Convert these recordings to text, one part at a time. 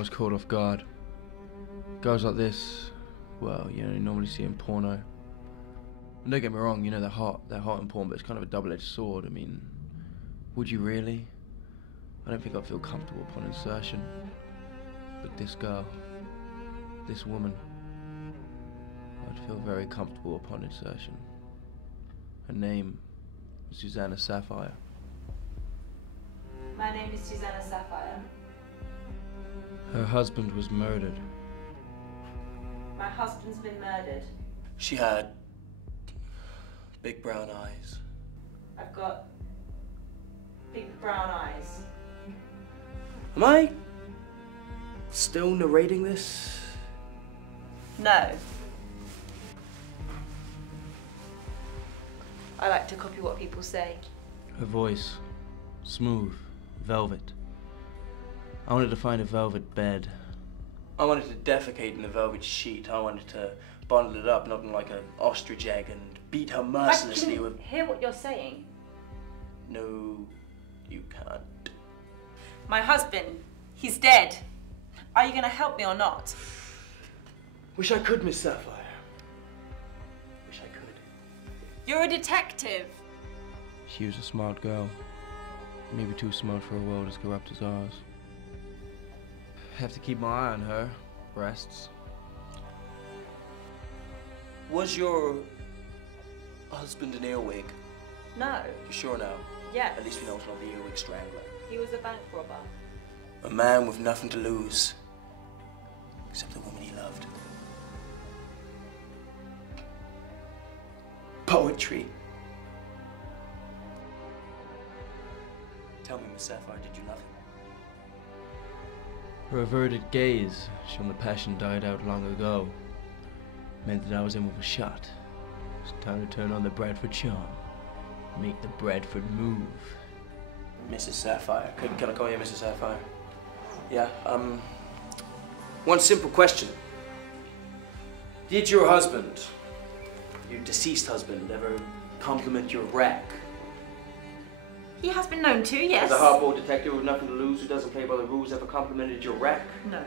was caught off guard. Girls like this, well, you normally see in porno. And don't get me wrong, they're hot in porn, but it's kind of a double-edged sword. I mean, would you really? I don't think I'd feel comfortable upon insertion. But this girl, this woman, I'd feel very comfortable upon insertion. Her name is Susanna Sapphire. My name is Susanna Sapphire. Her husband was murdered. My husband's been murdered. She had big brown eyes. I've got big brown eyes. Am I still narrating this? No. I like to copy what people say. Her voice, smooth, velvet. I wanted to find a velvet bed. I wanted to defecate in a velvet sheet. I wanted to bundle it up, not like an ostrich egg, and beat her mercilessly with... I can hear what you're saying. No, you can't. My husband, he's dead. Are you going to help me or not? Wish I could, Miss Sapphire. Wish I could. You're a detective. She was a smart girl. Maybe too smart for a world as corrupt as ours. Have to keep my eye on her. Breasts. Was your husband an earwig? No. You sure now? Yes. At least we know it's not the earwig strangler. He was a bank robber. A man with nothing to lose. Except the woman he loved. Poetry. Tell me, Miss Sapphire, did you love him? Her averted gaze, shown the passion died out long ago, meant that I was in with a shot. It's time to turn on the Bradford charm. Make the Bradford move. Mrs. Sapphire. Can I call you Mrs. Sapphire? Yeah, one simple question. Did your husband, your deceased husband, ever compliment your rack? He has been known to, yes. The hardboiled detective with nothing to lose, who doesn't play by the rules, ever complimented your rack? No.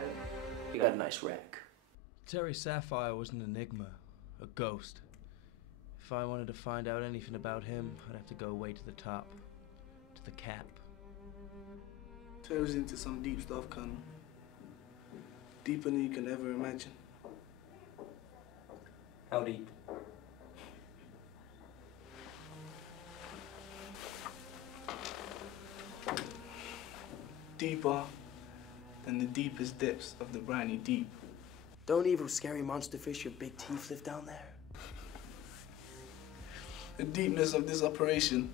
You got a nice rack. Terry Sapphire was an enigma, a ghost. If I wanted to find out anything about him, I'd have to go way to the top, to the cap. Terry's into some deep stuff, Colonel. Deeper than you can ever imagine. How deep? Deeper than the deepest depths of the briny deep. Don't evil, scary monster fish with big teeth live down there? The deepness of this operation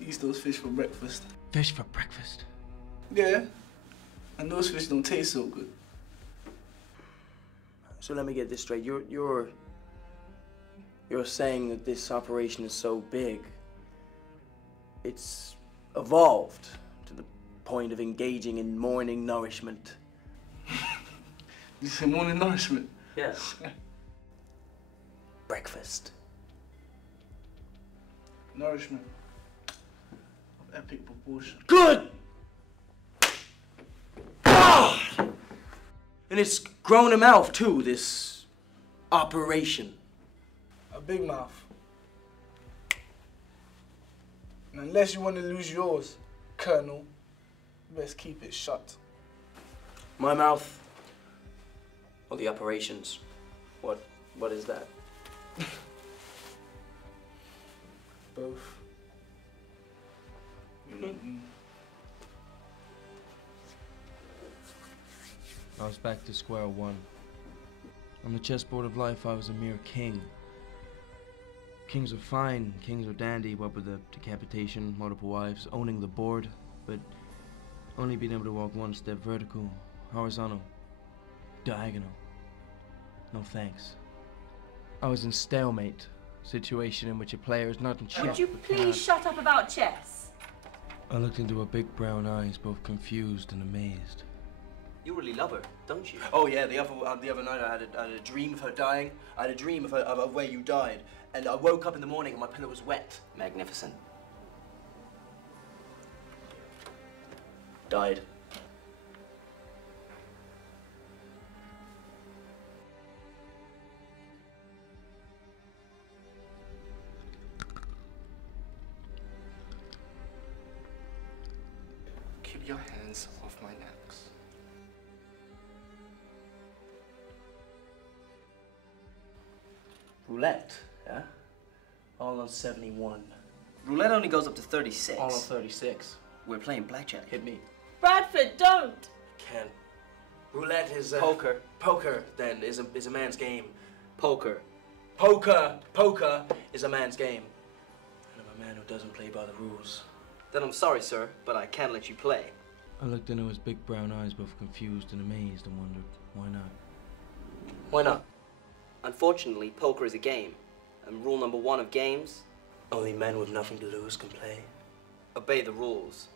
eats those fish for breakfast. Fish for breakfast? Yeah, and those fish don't taste so good. So let me get this straight. You're saying that this operation is so big, it's evolved to the point of engaging in morning nourishment. You say morning nourishment? Yes. Breakfast. Nourishment of epic proportion. Good! God! And it's grown a mouth too, this operation. A big mouth. And unless you want to lose yours, Colonel, best keep it shut. My mouth? Or the operations? What is that? Both. I was back to square one. On the chessboard of life, I was a mere king. Kings are fine, kings are dandy, what with the decapitation, multiple wives, owning the board, but only being able to walk one step vertical, horizontal, diagonal. No thanks. I was in stalemate, situation in which a player is not in chess. Would you please shut up about chess? I looked into her big brown eyes, both confused and amazed. You really love her, don't you? Oh yeah, the other night I had a dream of her dying. I had a dream of where you died, and I woke up in the morning and my pillow was wet. Magnificent. Died. your hands off my necks. Roulette, yeah? All on 71. Roulette only goes up to 36. All on 36. We're playing blackjack. Hit me. Bradford, don't! Can't. Roulette is Poker. Poker, then, is a man's game. Poker. Poker is a man's game. And I'm a man who doesn't play by the rules. Then I'm sorry, sir, but I can't let you play. I looked into his big brown eyes, both confused and amazed, and wondered, why not? Why not? Unfortunately, poker is a game. And rule number 1 of games? Only men with nothing to lose can play. Obey the rules.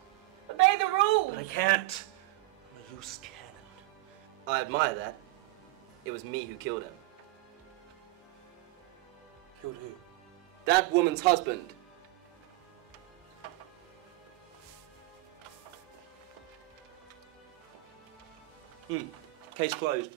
Obey the rules! But I can't. I'm a loose cannon. I admire that. It was me who killed him. Killed who? That woman's husband. Case closed.